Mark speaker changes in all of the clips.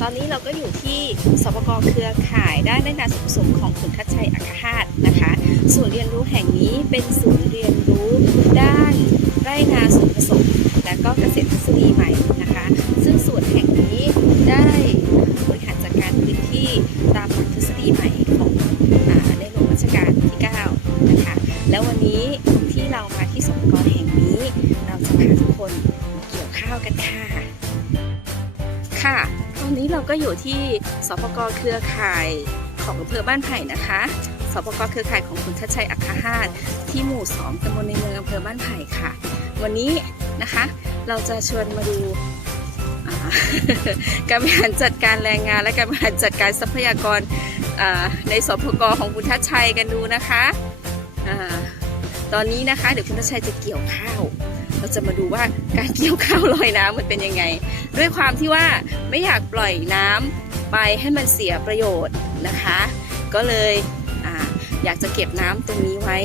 Speaker 1: ตอนนี้เราก็อยู่ที่สปกเครือข่ายด้านไรนาส่วนผสมของขุนทัชชัยอัคหาตนะคะ ศูนย์เรียนรู้แห่งนี้เป็นศูนย์เรียนรู้ด้านไร่นาส่วนผสม และก็เกษตรทฤษฎีใหม่นะคะ ซึ่งศูนย์แห่งนี้ได้บริหารจัดการพื้นที่ตามหลักทฤษฎีใหม่ เราก็อยู่ที่สปกเครือข่ายของอำเภอบ้านไผ่นะคะสปกเครือข่ายของคุณชัดชัยอัครหาตที่หมู่สองตำบลในเมืองอำเภอบ้านไผ่ค่ะ วันนี้นะคะเราจะชวนมาดูการบริหารจัดการแรงงาน และการบริหารจัดการทรัพยากรในสปกของคุณทัชชัยกันดูนะคะอตอนนี้นะคะเดี๋ยวคุณทัชชัยจะเกี่ยวข้าว เราจะมาดูว่าการเกี่ยวข้าวลอยน้ำมันเป็นยังไง ด้วยความที่ว่าไม่อยากปล่อยน้ำไปให้มันเสียประโยชน์นะคะ ก็เลยออยากจะเก็บน้ำตรงนี้ไว้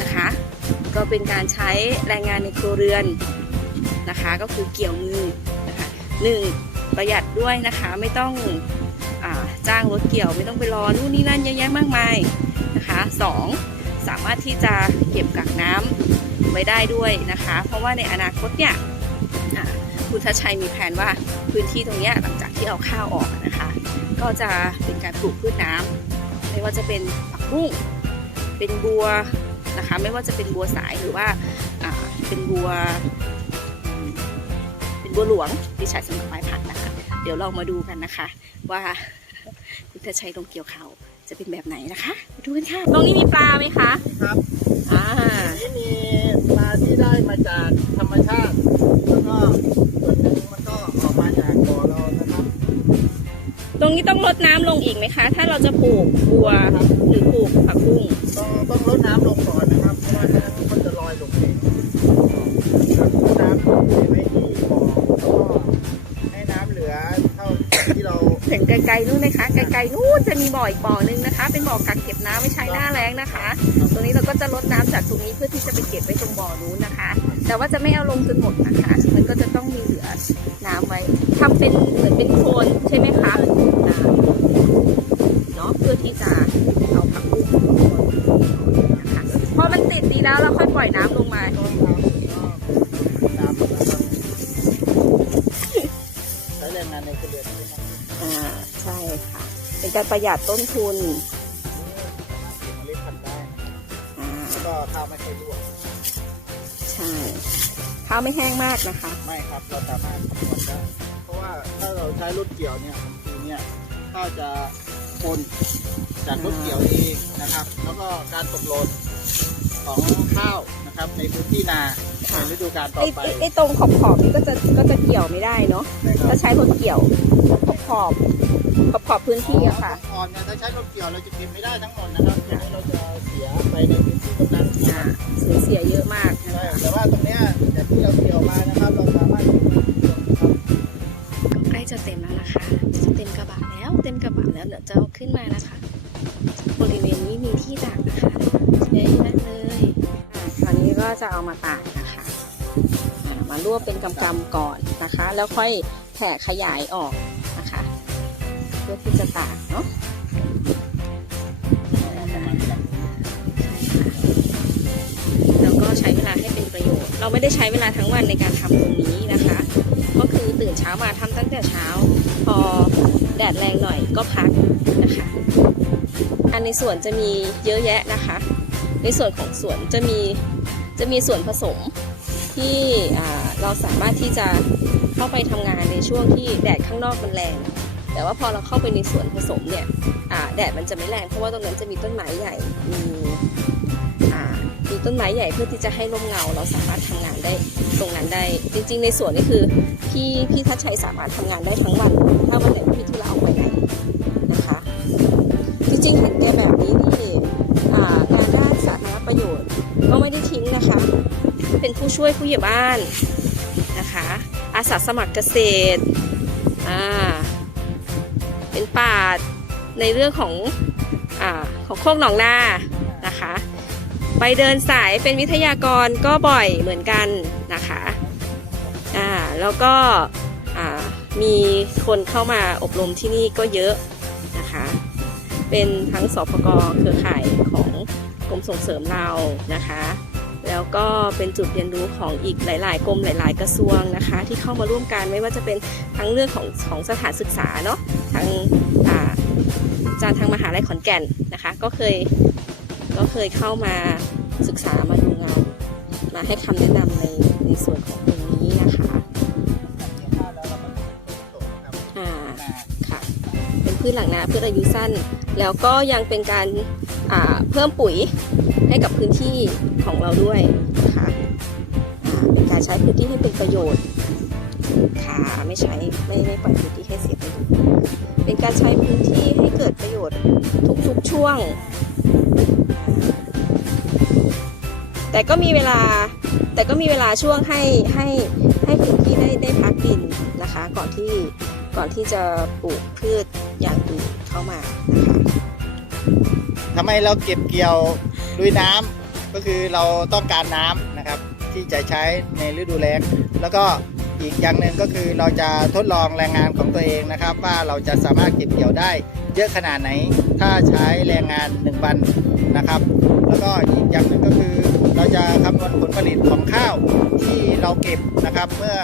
Speaker 1: นะคะ ก็เป็นการใช้แรงงานในครัวเรือนนะคะ ก็คือเกี่ยวมือนะคะหนึ่งประหยัดด้วยนะคะไม่ต้องอจ้างรถเกี่ยว ไม่ต้องไปรอนู่นนี่นั่นเยอะแยะมากมายนะคะสองสามารถที่จะเก็บกักน้ำ ไว้ได้ด้วยนะคะ เพราะว่าในอนาคตเนี่ยอ่าคุณทัชชัยมีแผนว่าพื้นที่ตรงเนี้ยหลังจากที่เอาข้าวออกนะคะ ก็จะเป็นการปลูกพืชน้ำไม่ว่าจะเป็นผักบุ้งเป็นบัวนะคะ ไม่ว่าจะเป็นบัวสายหรือว่าอ่าเป็นบัวอืมเป็นบัวหลวงที่ใช้สำหรับไม้ผักนะคะ เดี๋ยวเรามาดูกันนะคะ ว่าคุณจะใช้ตรงเกี่ยวเขาจะเป็นแบบไหนนะคะมาดูกันค่ะตรงนี้มีปลาไหมคะ
Speaker 2: ครับ
Speaker 1: อ่า
Speaker 2: อันนี้มีปลา ที่ได้มาจากธรรมชาติ แล้วก็ส่วนหนึ่งมันก็ออกมาจากบ่อเรานะครับ
Speaker 1: ตรงนี้ต้องลดน้ำลงอีกไหมคะ ถ้าเราจะปลูกบัวหรือปลูกผักบุ้ง
Speaker 2: ต้องต้องลดน้ำลงก่อนนะครับเพราะว่าไม่งั้นมันจะลอยลงเอง ไกล
Speaker 1: ๆนู่นนะคะ ไกลๆนู่นจะมีบ่ออีกบ่อนึงนะคะ เป็นบ่อกักเก็บน้ำไว้ใช้หน้าแล้งนะคะ ตรงนี้เราก็จะลดน้ำจากตรงนี้เพื่อที่จะไปเก็บไว้ตรงบ่อนู้นนะคะ แต่ว่าจะไม่เอาลงจนหมดนะคะ มันก็จะต้องมีเหลือน้ำไว้ทำเป็นเหมือนเป็นโคนใช่ไหมคะเนาะเพื่อที่จะเอาผักบุ้งลงนะคะพอมันติดดีแล้วเราค่อยปล่อยน้ำลงมา เป็นการประหยัดต้นทุน
Speaker 2: เมล็ดพันธุ์ได้
Speaker 1: อ่า
Speaker 2: แล้วก็ข้าวไม่เคยร่วง
Speaker 1: ใช่ข้าวไม่แห้งมากนะคะ
Speaker 2: ไม่ครับเราสามารถคำนวณได้เพราะว่าถ้าเราใช้รถเกี่ยวเนี่ยบางทีเนี่ยข้าวจะปนจากรถเกี่ยวเองนะครับ แล้วก็การตกหล่นของข้าวนะครับในพื้นที่นาในฤดูกาลต่อ
Speaker 1: ไอ้
Speaker 2: ไป
Speaker 1: ไอ้ไอ้ตรงขอบขอบๆนี่ก็จะก็จะเกี่ยวไม่ได้เนาะ
Speaker 2: นะครั
Speaker 1: ถ้า
Speaker 2: บ
Speaker 1: ใช้รถเกี่ยวขอบขอบ ขอบขอบพื้นที่อะค่ะ
Speaker 2: อ่อนเนี่ยถ้าใช้รถเกี่ยวเราจะเก็บไม่ได้ทั้งหมดนะครับทีนี้เราจะเสียไปในพื้นที่ตรงนั้นนะค
Speaker 1: อ่า
Speaker 2: รับ
Speaker 1: สูญเสียเยอะมากนะ
Speaker 2: ใช่
Speaker 1: คะ
Speaker 2: แต่ว่าตรงเนี้ยจากที่เราเกี่ยวมานะครับ เราสามารถเก็บได้ทุกส่วนนะครับ
Speaker 1: ใกล้จะเต็มแล้วนะคะจะเต็มกระบะแล้ว เต็มกระบะแล้วเดี๋ยวจะเอาขึ้นมานะคะ บริเวณนี้มีที่ตากนะคะเยอะแยะเลยอ่าคราวนี้ก็จะเอามาตากนะคะอ่ามารวบเป็นกำกำๆก่อนนะคะ แล้วค่อยแผ่ขยายออกนะคะเพื่อที่จะตากเนาะแล้วก็ใช้เวลาให้เป็นประโยชน์ เราไม่ได้ใช้เวลาทั้งวันในการทำตรงนี้นะคะ ก็คือตื่นเช้ามาทำตั้งแต่เช้า พอแดดแรงหน่อยก็พักนะคะ อันในสวนจะมีเยอะแยะนะคะ ในส่วนของสวนจะมีจะมีส่วนผสมที่เราสามารถที่จะเข้าไปทำงานในช่วงที่แดดข้างนอกมันแรง แต่ว่าพอเราเข้าไปในสวนผสมเนี่ยแดดมันจะไม่แรงเพราะว่าตรงนั้นจะมีต้นไม้ใหญ่ มีมีต้นไม้ใหญ่เพื่อที่จะให้ร่มเงาเราสามารถทำงานได้ตรงนั้นได้ จริง ๆ ในสวนนี่คือพี่พี่ทัชชัยสามารถทำงานได้ทั้งวันถ้าวันไหนพี่ธุระออกไปไหนนะคะ จริงๆเห็นแกแบบนี้นี่อ่างานด้านสาธารณประโยชน์ก็ไม่ได้ทิ้งนะคะ เป็นผู้ช่วยผู้ใหญ่บ้านนะคะ อาสาสมัครเกษตรอ่า เป็นป่าในเรื่องของอ่าของโคกหนองนานะคะ ไปเดินสายเป็นวิทยากรก็บ่อยเหมือนกันนะคะอ่าแล้วก็มีคนเข้ามาอบรมที่นี่ก็เยอะนะคะ เป็นทั้งสปกเครือข่ายของกรมส่งเสริมเรานะคะ แล้วก็เป็นจุดเรียนรู้ของอีกหลาย ๆ กรมหลาย ๆ กระทรวงนะคะ ที่เข้ามาร่วมกันไม่ว่าจะเป็นทั้งเรื่องของของสถานศึกษาเนาะทางอาจารย์ทางมหาลัยขอนแก่นนะคะ ก็เคยก็เคยเข้ามาศึกษามาดูงานมาให้คำแนะนำในในส่วนของตรงนี้นะคะอ่าค่ะเป็นพืชหลังนาพืชอายุสั้น แล้วก็ยังเป็นการเพิ่มปุ๋ยให้กับพื้นที่ ของเราด้วยนะคะอ่าเป็นการใช้พื้นที่ให้เป็นประโยชน์ค่ะไม่ใช้ไม่ไม่ปล่อยพื้นที่ให้เสียประโยชน์เป็นการใช้พื้นที่ให้เกิดประโยชน์ทุกๆช่วง แต่ก็มีเวลาแต่ก็มีเวลาช่วงให้ให้ให้พื้นที่ได้ได้พักดินนะคะ ก่อนที่ก่อนที่จะปลูกพืชอย่างอื่นเข้ามานะคะ
Speaker 2: ทำไมเราเก็บเกี่ยวด้วยน้ำ ก็คือเราต้องการน้ำนะครับที่จะใช้ในฤดูแล้งแล้วก็อีกอย่างหนึ่งก็คือเราจะทดลองแรงงานของตัวเองนะครับ ว่าเราจะสามารถเก็บเกี่ยวได้เยอะขนาดไหน ถ้าใช้แรงงาน 1 วันนะครับ แล้วก็อีกอย่างหนึ่งก็คือ เราจะคำนวณผลผลิตของข้าวที่เราเก็บนะครับ เมื่อ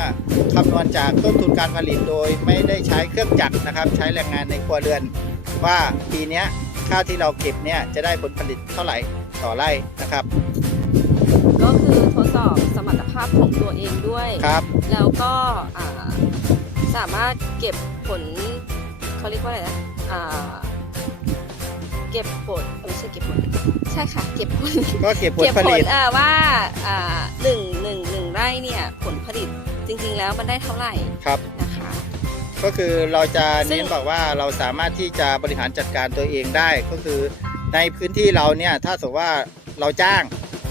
Speaker 2: คำนวณจากต้นทุนการผลิตโดยไม่ได้ใช้เครื่องจักรนะครับ ใช้แรงงานในครัวเรือน ว่าปีนี้ข้าวที่เราเก็บเนี่ยจะได้ผลผลิตเท่าไหร่ ต่อไร่นะครับ
Speaker 1: ก็คือทดสอบสมรรถภาพของตัวเองด้วย
Speaker 2: ครับ
Speaker 1: แล้วก็อ่าสามารถเก็บผลเขาเรียกว่าอะไรนะอ่าเก็บผลไม่ใช่เก็บผลใช่ค่ะเก็บผล
Speaker 2: ก็เก็บผล
Speaker 1: เก็บ
Speaker 2: ผ
Speaker 1: ผ
Speaker 2: ลิ
Speaker 1: ล
Speaker 2: ต
Speaker 1: อ่าว่าอ่าหนึ่งหนึ่งหนึ่งไร่เนี่ยผลผลิตจริง ๆ แล้วมันได้เท่าไหร่
Speaker 2: ครับ
Speaker 1: นะคะ
Speaker 2: ก็คือเราจะ
Speaker 1: ซึ่
Speaker 2: เน้
Speaker 1: ง
Speaker 2: นบอกว่าเราสามารถที่จะบริหารจัดการตัวเองได้ ก็คือ ในพื้นที่เราเนี่ยถ้าสมมติว่าเราจ้าง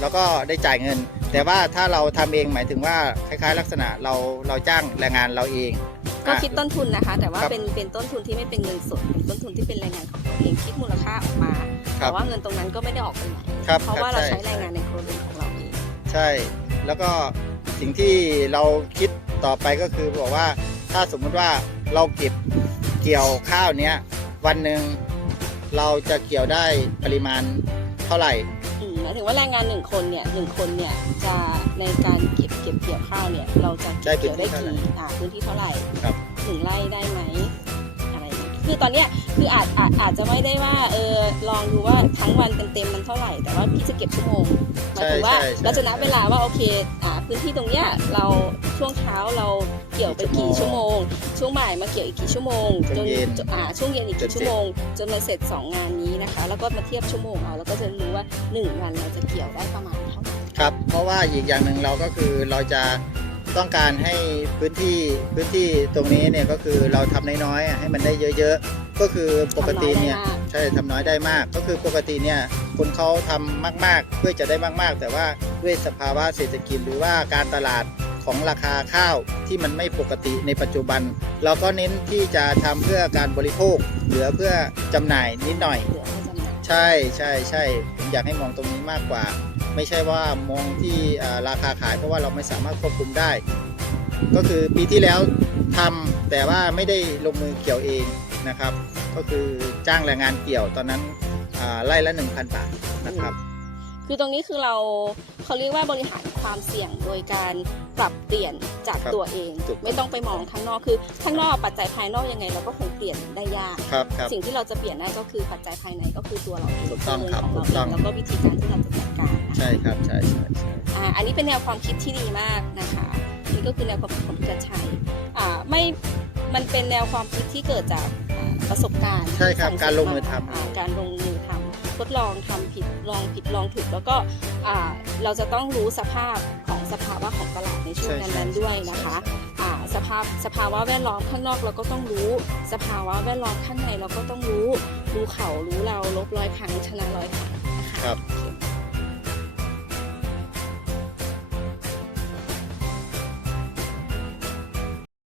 Speaker 2: แล้วก็ได้จ่ายเงิน แต่ว่าถ้าเราทำเองหมายถึงว่าคล้ายๆ ลักษณะเราเราจ้างแรงงานเราเอง
Speaker 1: ก็
Speaker 2: อะ
Speaker 1: คิดต้นทุนนะคะ แต่ว่า
Speaker 2: ครับ
Speaker 1: เป็นเป็นต้นทุนที่ไม่เป็นเงินสดเป็นต้นทุนที่เป็นแรงงานของตัวเองคิดมูลค่าออกมา
Speaker 2: ครั
Speaker 1: แต่
Speaker 2: บ
Speaker 1: ว่าเงินตรงนั้นก็ไม่ได้ออกไปไหน
Speaker 2: ครับ
Speaker 1: เพราะ
Speaker 2: คบ
Speaker 1: ว่าเรา
Speaker 2: ช่
Speaker 1: ใช้แรงงานในครัวเรือนของเราเอง
Speaker 2: ใช่ แล้วก็สิ่งที่เราคิดต่อไปก็คือบอกว่าถ้าสมมุติว่าเราเก็บเกี่ยวข้าวเนี้ยวันหนึ่ง เราจะเกี่ยวได้ปริมาณเท่าไหร่
Speaker 1: อืมหมายถึงว่าแรงงานหนึ่งคนเนี่ยหนึ่งคนเนี่ยจะในการเก็บเก็บเกี่ยวข้าวเนี่ยเราจะเก็บเกี่ยวได้กี่อ่าพื้นที่เท่าไหร่
Speaker 2: ครับ
Speaker 1: หนึ่งไร่ได้ไหม คือตอนเนี้ยคืออาจอาจอาจจะไม่ได้ว่าเออลองดูว่าทั้งวันเต็มๆมันเท่าไหร่ แต่ว่าพี่จะเก็บชั่วโมงหมายถึงว่า
Speaker 2: ใช่ใช่
Speaker 1: เราจะนับเวลาว่าโอเคอ่าพื้นที่ตรงเนี้ยเราช่วงเช้าเราเกี่ยวไปกี่ชั่วโมง ช่วงบ่ายมาเกี่ยวอีกกี่ชั่วโมง
Speaker 2: จนเย็น
Speaker 1: จนอ่าช่วงเย็นอีก
Speaker 2: จน
Speaker 1: กี่
Speaker 2: เสร็จ
Speaker 1: ชั่วโมง จนมาเสร็จสองงานนี้นะคะ แล้วก็มาเทียบชั่วโมงเอาแล้วก็จะรู้ว่าหนึ่งวันเราจะเกี่ยวได้ประมาณเท่าไหร่
Speaker 2: ครับ เพราะว่าอีกอย่างหนึ่งเราก็คือเราจะ ต้องการให้พื้นที่พื้นที่ตรงนี้เนี่ยก็คือเราทำน้อยๆอะให้มันได้เยอะ ๆ ก็คือปกติเนี่ย
Speaker 1: ทำน้อยได้มาก
Speaker 2: ใช่ทำน้อยได้มาก ก็คือปกติเนี่ยคนเขาทำมากๆ เพื่อจะได้มากๆ แต่ว่าด้วยสภาวะเศรษฐกิจหรือว่าการตลาดของราคาข้าวที่มันไม่ปกติในปัจจุบัน เราก็เน้นที่จะทำเพื่อการบริโภค เหลือเพื่อจำหน่ายนิดหน่อย
Speaker 1: เหลือให้จำหน่าย
Speaker 2: ใช่ใช่ใช่ผมอยากให้มองตรงนี้มากกว่า ไม่ใช่ว่ามองที่อ่าราคาขายเพราะว่าเราไม่สามารถควบคุมได้ ก็คือปีที่แล้วทำแต่ว่าไม่ได้ลงมือเกี่ยวเองนะครับ ก็คือจ้างแรงงานเกี่ยวตอนนั้นอ่าไล่ละ1,000บาทนะครับ
Speaker 1: คือตรงนี้คือเราเขาเรียกว่าบริหารความเสี่ยงโดยการปรับเปลี่ยนจาก
Speaker 2: ครับ
Speaker 1: ตัวเอง
Speaker 2: ถูกต้อง
Speaker 1: ไม่ต้องไปมองข้างนอกคือข้างนอกปัจจัยภายนอกยังไงเราก็คงเปลี่ยนได้ยาก
Speaker 2: ครับครับ
Speaker 1: สิ่งที่เราจะเปลี่ยนได้ก็คือปัจจัยภายในก็คือตัวเราเอง
Speaker 2: ถูกต้องครับ
Speaker 1: ตัว
Speaker 2: ถูก
Speaker 1: เอง
Speaker 2: ต้อง
Speaker 1: ของเราเองแล้วก็วิธีการที่เราจะจัดการนะคะ
Speaker 2: ใช่ครับใช่ใช่ใช่
Speaker 1: อ่าอันนี้เป็นแนวความคิดที่ดีมากนะคะนี่ก็คือแนวความคิดของพี่จัดชัยอ่าไม่มันเป็นแนวความคิดที่เกิดจากอ่าประสบการณ์
Speaker 2: ใช่ครับ
Speaker 1: ที่
Speaker 2: การลงมือทำ
Speaker 1: อ่าการลงมือทำทดลองทำผิดลองผิดลองถูกแล้วก็อ่าเราจะต้องรู้สภาพของสภาวะของตลาดในช่วง
Speaker 2: ใช่ใช่
Speaker 1: นั้นๆด้วยนะคะอ่าสภาพสภาวะแวดล้อมข้างนอกเราก็ต้องรู้ สภาวะแวดล้อมข้างในเราก็ต้องรู้รู้เขารู้เราลบร้อยครั้งชนะร้อยครั้งนะคะ
Speaker 2: ครับ
Speaker 1: โอเค